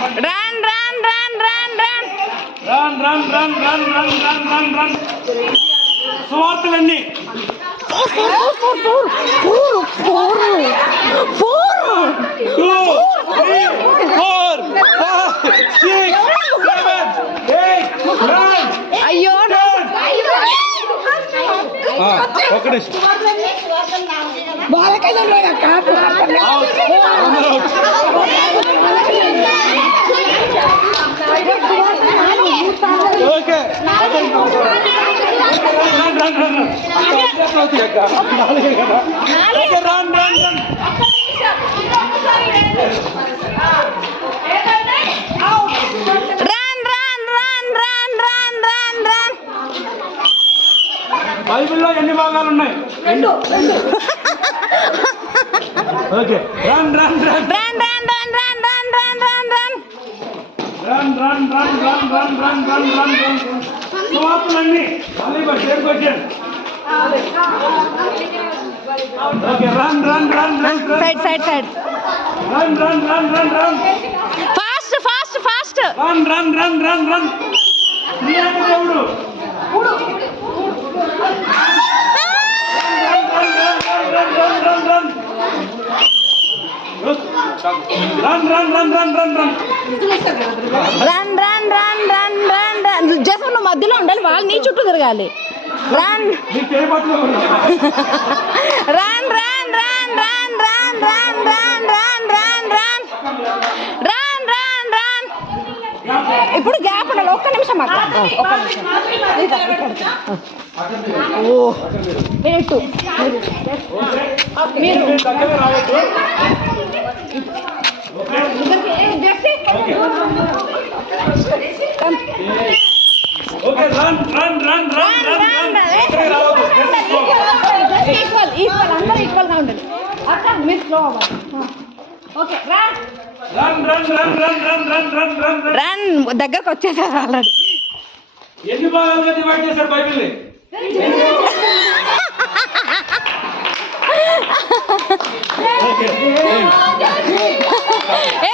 Run run run run run run run run run run run run run సువార్తలన్నీ. అయ్యో ఒక నిమిషం. బాలకైతే run బైబిల్లో ఎన్ని భాగాలు ఉన్నాయి రెండు okay run run run run run run run run run run run run run run run run run run run run సువార్తలన్నీ మళ్ళీ bus same question okay run run run run side side side run run run run run fast fast fast run run run run run త్రియేక దేవుడు run run run run run run run run run run run run just నువ్వు మధ్యలో ఉండాలి వాళ్ళు నీ చుట్టూ తిరగాలి run run run run run run run run run run run run run run ఇప్పుడు గ్యాప్ ఉండాలి ఒక్క నిమిషం అక్క ఒక్క నిమిషం. ఓ. మినిట్ మీరు దగ్గర రావచ్చు okay run run run run run run దగ్గర రావద్దు. ఈక్వల్ ఈక్వల్ అందరూ ఈక్వల్గా ఉండాలి అక్క మీరు స్లో అవ్వాలి రన్ దగ్గరకు వచ్చేసారు ఆల్రెడీ ఎన్ని భాగాలుగా డివైడ్ చేశారు బైబిల్ని? ఏ